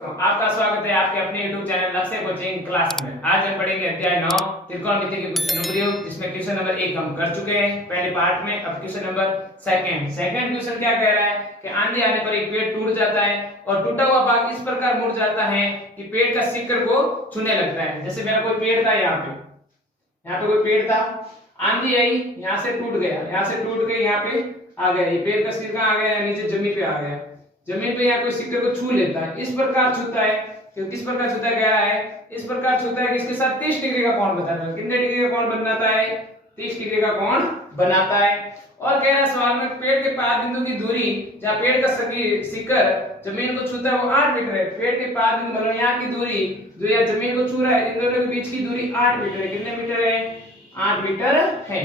तो आपका स्वागत है आपके अपने YouTube चैनल लक्ष्य कोचिंग क्लास में। आज हम पढ़ेंगे अध्याय 9 त्रिकोणमिति के कुछ अनुप्रयोग, जिसमें क्वेश्चन नंबर 1 हम कर चुके हैं पहले पार्ट में। अब क्वेश्चन नंबर सेकंड क्वेश्चन क्या कह रहा है कि आंधी आने पर एक पेड़ टूट जाता है और टूटा हुआ भाग इस प्रकार मुड़ जाता है कि पेड़ का शिखर को छूने लगता है। जैसे मेरा कोई पेड़ था, यहाँ पे कोई पेड़ था, आंधी आई, यहाँ से टूट गया, यहाँ से टूट के यहाँ पे आ गया, ये पेड़ का शिखर कहाँ आ गया, नीचे जमीन पे आ गया। जमीन पे या कोई शिखर को छू लेता है, इस प्रकार छूता है। तो किस प्रकार छूता गया है, इस प्रकार छूता है कि इसके साथ 30 डिग्री का कोण बनाता है। कितने डिग्री का कोण बनाता है? 30 डिग्री का कोण बनाता है। और कह रहा है सवाल में पेड़ के पाद बिंदु की दूरी, जहां पेड़ का शिखर जमीन को छूता है वो 8 मीटर है। पेड़ के पाद बिंदु मतलब यहाँ की दूरी जो या जमीन को छू रहा है, इन दोनों के बीच की दूरी 8 मीटर है। कितने मीटर है? 8 मीटर है।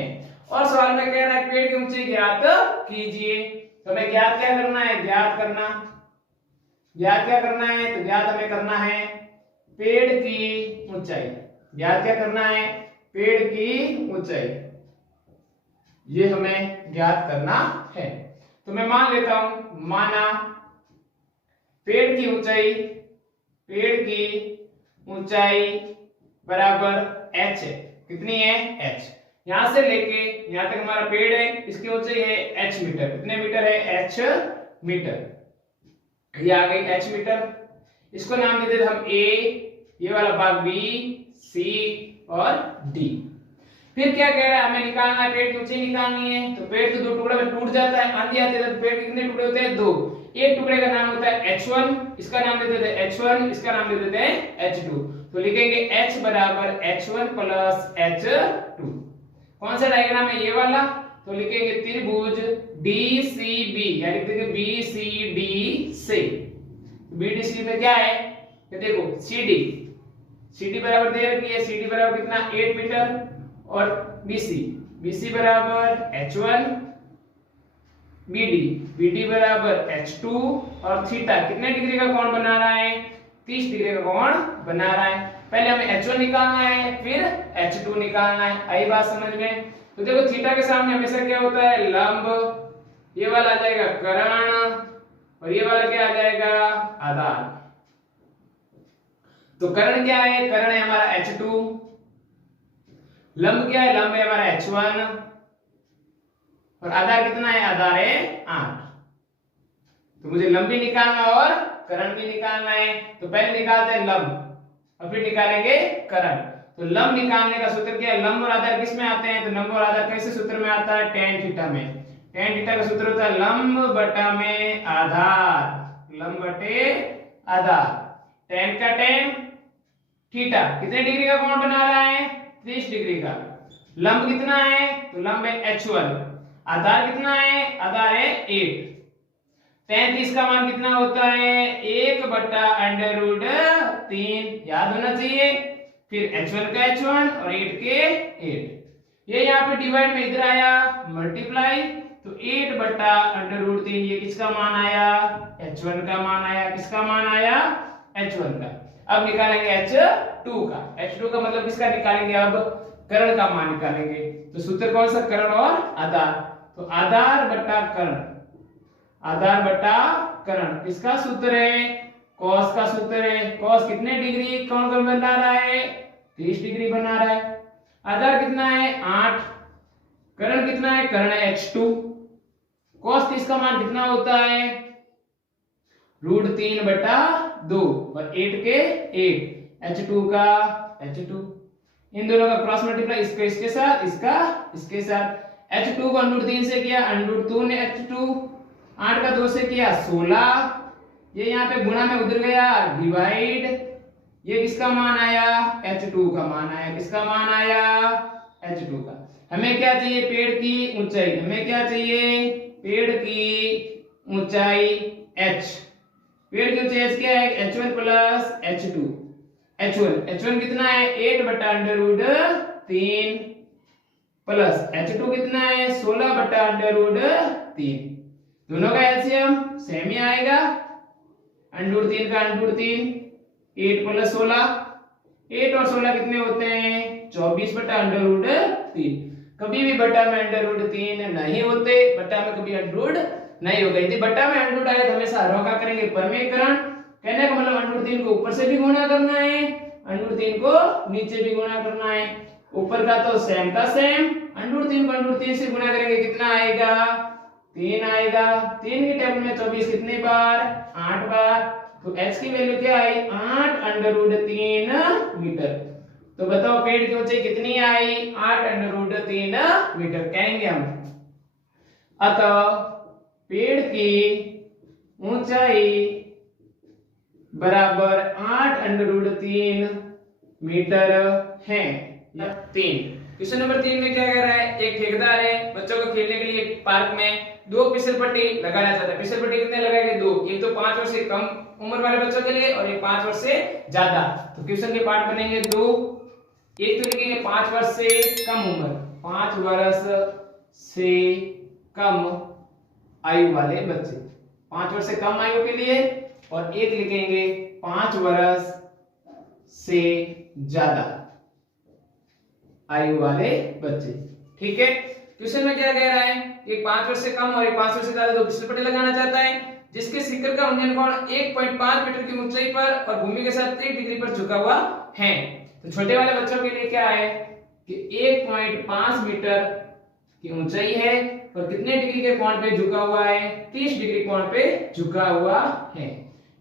और सवाल में कह रहा है पेड़ की ऊंचाई ज्ञात कीजिए। तो हमें ज्ञात क्या करना है? ज्ञात क्या करना है? तो ज्ञात हमें करना है पेड़ की ऊंचाई। ज्ञात क्या करना है? पेड़ की ऊंचाई, ये हमें ज्ञात करना है। तो मैं मान लेता हूं, माना पेड़ की ऊंचाई बराबर h है। कितनी है? h। यहां से लेके यहां तक हमारा पेड़ है, इसकी ऊंचाई है h मीटर। कितने मीटर है? h metre. ये आ गई h मीटर। इसको नाम दे देते हम a, ये वाला भाग b, c और d। फिर क्या कह रहा है? हमें निकालना है पेड़ की ऊंचाई निकालनी है। तो पेड़ तो दो टुकड़े में टूट जाता है, आंधी आती है तो पेड़ के कितने टुकड़े होते हैं? दो। एक टुकड़े का नाम होता है h1, इसका नाम दे देते हैं h1, इसका नाम दे देते हैं h2। तो लिखेंगे h बराबर h1 प्लस h2। कौन सा डायग्राम है? ये वाला। तो लिखेंगे त्रिभुज DCB, यानी लिखेंगे BCD से। BDC में क्या है? तो देखो CD बराबर दे रखी है, CD बराबर कितना? 8 मीटर। और BC बराबर h1, BD बराबर h2 और थीटा कितने डिग्री का कोण बना रहा है? 30 डिग्री का कोण बना रहा है। पहले हमें h1 निकालना है, फिर h2 निकालना है। आई बात समझ में? तो देखो थीटा के सामने हमेशा क्या होता है? लंब। ये वाला आ जाएगा कर्ण और ये वाला क्या आ जाएगा? आधार। तो कर्ण क्या है? कर्ण है हमारा h2। लंब क्या है? लंब है हमारा h1 और आधार कितना है? आधार है 8। तो मुझे लंब भी निकालना और कर्ण भी निकालना है। तो पहले निकालते हैं लंब और फिर निकालेंगे कर्ण। तो लंब निकालने का सूत्र क्या है? लंब और आधार किस में आते हैं? तो लंब और आधार कैसे सूत्र में आता है? tan थीटा में। tan थीटा का सूत्र होता है लंब बटा में आधार, लंब बटे आधार। tan का tan, थीटा कितने डिग्री का कोण बना रहा है? 30 डिग्री का। लंब कितना है? तो लंब है h1। आधार कितना है? आधार है 8। tan 30 का मान कितना होता है? 1 बटा अंडर रूट 3, याद होना चाहिए। फिर h1 का h1 और 8 के 8। ये यहाँ पे डिवाइड में इधर आया मल्टीप्लाई, तो 8 बटा अंडर रूट 3, ये किसका मान आया? h1 का मान आया। किसका मान आया? h1 का। अब निकालेंगे h2 का। h2 का मतलब किसका निकालेंगे? अब कर्ण का मान निकालेंगे। तो सूत्र कौन सा? कर्ण और आधार। तो आधार बटा कर्ण, आधार बटा कर्ण किसका सूत्र है? कॉस का सूत्र है। कॉस कितने डिग्री कौन कौन बना रहा है? 30 डिग्री बना रहा है। आधार कितना है? 8। कर्ण कितना है? कर्ण है h2। कॉस 30 का मान कितना होता है? रूट 3 बटा 2 और 8 के 8। h2 का h2, इन दोनों का क्रॉस मल्टीप्लाई, इसका इसके साथ, इसका इसके साथ। h2 को अंडर 3 से किया, अंडर 2 ने h2, 8 का 2 से किया 16। ये यहाँ पे गुणा में उधर गया डिवाइड। ये किसका मान आया? h2 का मान आया। किसका मान आया? h2 का। हमें क्या चाहिए? पेड़ की ऊंचाई। हमें क्या चाहिए? पेड़ की ऊंचाई h। पेड़ की ऊंचाई h क्या है? h1 plus h2। h1 कितना है? 8 बटा अंडर रूट 3 प्लस h2 कितना है? 16 बटा अंडर रूट 3। दोनों का एलसीएम सेम ही आएगा। अंडर 3 का अंडर 3, 8 प्लस 16, 8 और 16 कितने होते हैं? 24 बटा अंडर रूट 3। कभी भी बटा में अंडर रूट 3 नहीं होते, बटा में कभी अंडर रूट नहीं होगा। यदि बटा में अंडर रूट आए तो हमेशा हरों का करेंगे परमीकरण, कहने का मतलब √3 को ऊपर से भी गुणा करना है, √3 को नीचे भी गुणा करना है। ऊपर का तो सेम का सेम, √3 को √3 से गुणा करेंगे कितना आएगा 3 आएगा। 3 के टेबल में 24 कितने बार 8 बार, तो h की वैल्यू क्या आई 8√3 मीटर। तो बताओ पेड़ की ऊंचाई कितनी आई 8√3 मीटर कहेंगे हम। अतः पेड़ की ऊंचाई बराबर 8√3 मीटर है। 3 क्वेश्चन नंबर 3 में क्या कह रहा है, एक ठेकेदार है बच्चों को खेलने के लिए पार्क में 2 फिसल पट्टी लगाना चाहता है। फिसल पट्टी कितने लगाएंगे 2, एक तो 5 वर्ष से कम उम्र वाले बच्चों के लिए और एक 5 वर्ष से ज्यादा। तो क्वेश्चन के पार्ट बनेंगे 2, एक तो लिखेंगे 5 वर्ष से कम उम्र, 5 वर्ष से कम आयु वाले बच्चे, 5 वर्ष से कम आयु के लिए, और एक लिखेंगे 5 वर्ष से ज्यादा आयु वाले बच्चे। ठीक है, क्वेश्चन में क्या कह रहा है, एक 5 वर्ष से कम और एक 5 वर्ष से ज्यादा 2 फिसल पट्टी लगाना चाहता है जिसके शिखर का उन्नयन कोण 1.5 मीटर की ऊंचाई पर और भूमि के साथ 30 डिग्री पर झुका हुआ है। तो छोटे वाले बच्चों के लिए क्या है कि 1.5 मीटर की ऊंचाई है और कितने डिग्री के कोण पे झुका हुआ है 30 डिग्री कोण पे झुका हुआ है।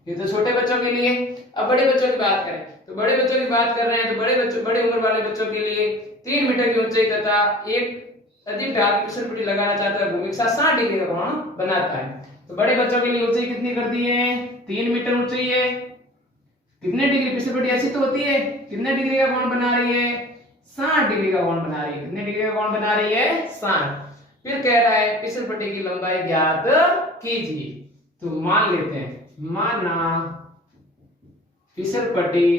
ये तो छोटे बच्चों के लिए। अब बड़े बच्चों की बात करें तो बड़े बच्चों की बात कर रहे हैं तो बड़े उम्र वाले बच्चों के लिए 3 मीटर की ऊंचाई तथा एक अधिक ढाल की फिसल पट्टी लगाना चाहता है, भूमि के साथ 60 डिग्री का कोण बनाता है। तो बड़े बच्चों के लिए ऊंचाई कितनी कर दी है 3 मीटर ऊंचाई है, कितने डिग्री फिसल पट्टी ऐसी तो होती है, कितने डिग्री का कोण बना रही है 60 डिग्री का कोण बना रही है। कितने डिग्री का कोण बना रही है 60। फिर कह रहा है फिसल पट्टी की लंबाई ज्ञात कीजिए। तो मान लेते हैं, माना फिसल पट्टी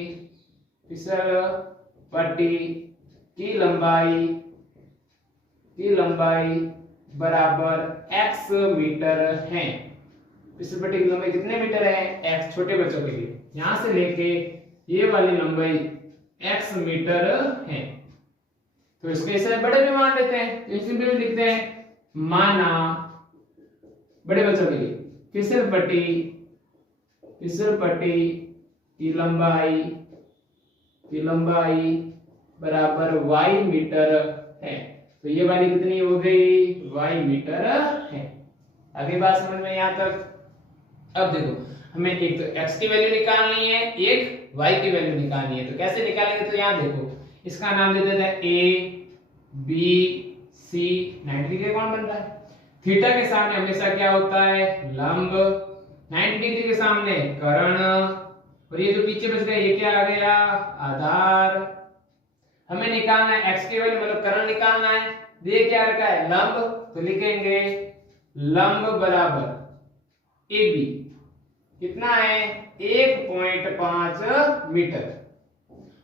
की लंबाई बराबर x मीटर है। फिसल पट्टी की लंबाई कितने मीटर है x, छोटे बच्चों के लिए यहां से लेके ये वाली लंबाई x मीटर है। तो इसको इसे बड़े में मान लेते हैं, तो इसमें भी लिखते हैं माना बड़े बच्चों के लिए फिसल पट्टी की लंबाई बराबर y मीटर है। तो ये वाली कितनी हो गई y मीटर है। आगे बात समझ में यहां तक। अब देखो हमें एक तो x की वैल्यू निकालनी है, एक y की वैल्यू निकालनी है। तो कैसे निकालेंगे, तो यहां देखो इसका नाम दे देते हैं a b c, 90 डिग्री कौन बन रहा है। थीटा के सामने हमेशा क्या होता है लंब, 90 डिग्री के सामने कर्ण, और ये जो पीछे बच गया ये क्या आ गया आधार। हमें निकालना है x की वैल्यू मतलब कर्ण निकालना है। ये क्या रखा है लंब, तो लिखेंगे लंब बराबर AB कितना है 1.5 मीटर।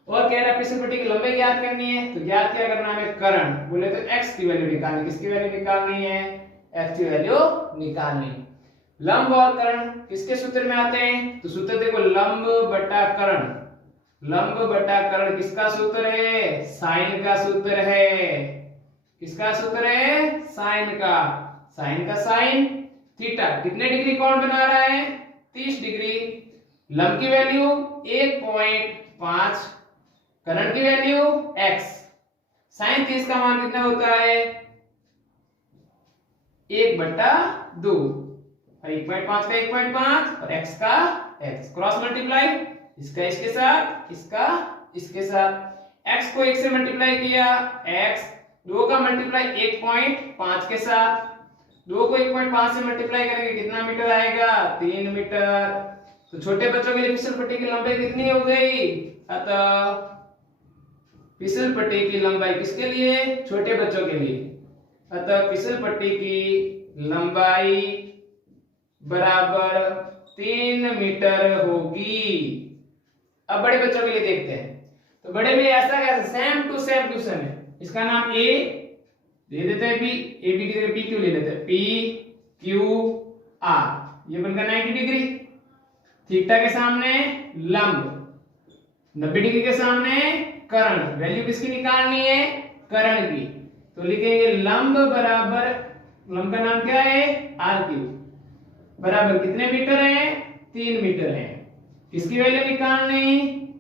और कह रहा है फिसल पट्टी की लंबाई ज्ञात करनी है, तो ज्ञात क्या करना है कर्ण, बोले तो x की वैल्यू निकालनी, किसकी वैल्यू निकालनी है x की वैल्यू निकालनी। लंब और कर्ण किसके सूत्र में आते हैं, तो सूत्र देखो लंब बटा कर्ण, लंब बटा कर्ण किसका सूत्र है साइन का सूत्र है। किसका सूत्र है साइन का साइन थीटा कितने डिग्री कोण बना रहा है 30 डिग्री। लंब की वैल्यू 1.5, कर्ण की वैल्यू x, साइन 30 का मान कितना होता है 1/2, 1.5 का 1.5 और x का x, क्रॉस मल्टीप्लाई इसका इसके साथ इसका इसके साथ, x को 1 से मल्टीप्लाई किया x, 2 का मल्टीप्लाई 1.5 के साथ, 2 को 1.5 से मल्टीप्लाई करेंगे कितना मीटर आएगा 3 मीटर। तो छोटे बच्चों के लिए फिसल पट्टी की लंबाई कितनी हो गई, अतः फिसल पट्टी की लंबाई किसके लिए छोटे बच्चों के लिए, अतः फिसल पट्टी की लंबाई बराबर 3 मीटर होगी। अब बड़े बच्चों के लिए देखते हैं, तो बड़े में ऐसा कैसा सेम टू सेम क्वेश्चन है। इसका नाम ए दे देते हैं बी, ए बी की जगह पी क्यू ले लेते हैं, पी क्यू आर, ये बनकर 90 डिग्री। थीटा के सामने लंब, 90 डिग्री के सामने कर्ण, वैल्यू किसकी निकालनी है कर्ण की, तो लिखेंगे लंब बराबर, लंब का नाम क्या है आर क्यू, बराबर कितने मीटर है 3 मीटर है। किसकी वैल्यू निकालनी?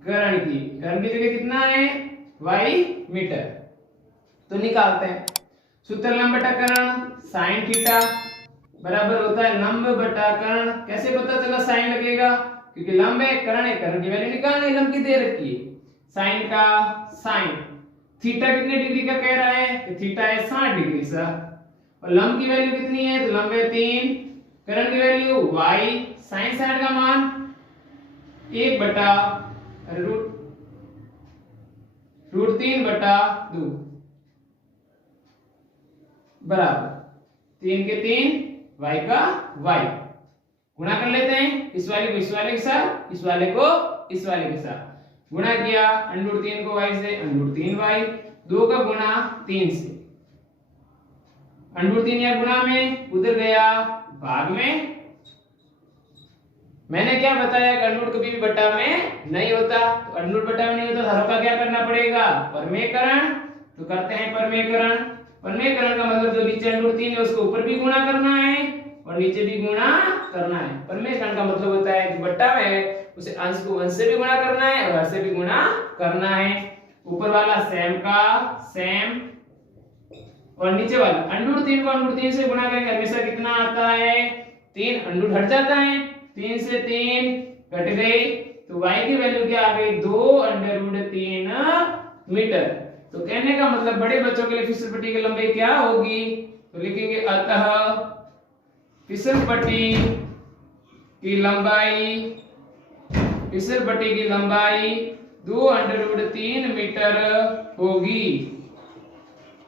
कर्ण की। कर्ण की जगह कितना है? y metre. तो निकालते हैं। सूत्र लंब बटा कर्ण साइन थीटा बराबर होता है लंब बटा कर्ण। कैसे पता चला साइन लगेगा? क्योंकि लंब है, कर्ण है, कर्ण की वैल्यू निकालनी, लंब की दे रखी है। साइन का साइन, थीटा कितने डिग्री का कह रहा है? कि थीटा है 60 डिग्री सा। और लंब की वैल्यू कितनी है? तो लंब है 3, कर्ण की वैल्यू y, साइन 60 का मान 1 बटा रूट 3 बटा 2 बराबर 3 के 3 y का y। गुणा कर लेते हैं, इस वाले को इस वाले के साथ, इस वाले को इस वाले के साथ। गुणा किया √3 को y से, √3y, 2 का गुणा 3 से, √3 या गुणा में उधर गया भाग में। मैंने क्या बताया कि √ कभी भी बटा में नहीं होता। तो √ बटा में नहीं होता, हर का क्या करना पड़ेगा? परमेकरण। तो करते हैं परमेकरण। परमेकरण का मतलब जो नीचे √3 है उसको ऊपर भी गुणा करना है और नीचे भी गुणा करना है। परमेकरण का मतलब होता है जो बट्टा में है उसे अंश को अंश से भी गुणा करना है और हर से भी गुणा करना है। ऊपर वाला सेम का सेम और नीचे वाला √3 को √3 से गुणा करेंगे हमेशा कितना आता है? 3। √ हट जाता है, 3 से 3 कट गई, तो y की वैल्यू क्या आ गई? 2√3 मीटर। तो कहने का मतलब बड़े बच्चों के लिए फिसल पट्टी की लंबाई क्या होगी? तो लिखेंगे अतः फिसल पट्टी की लंबाई 2√3 मीटर होगी।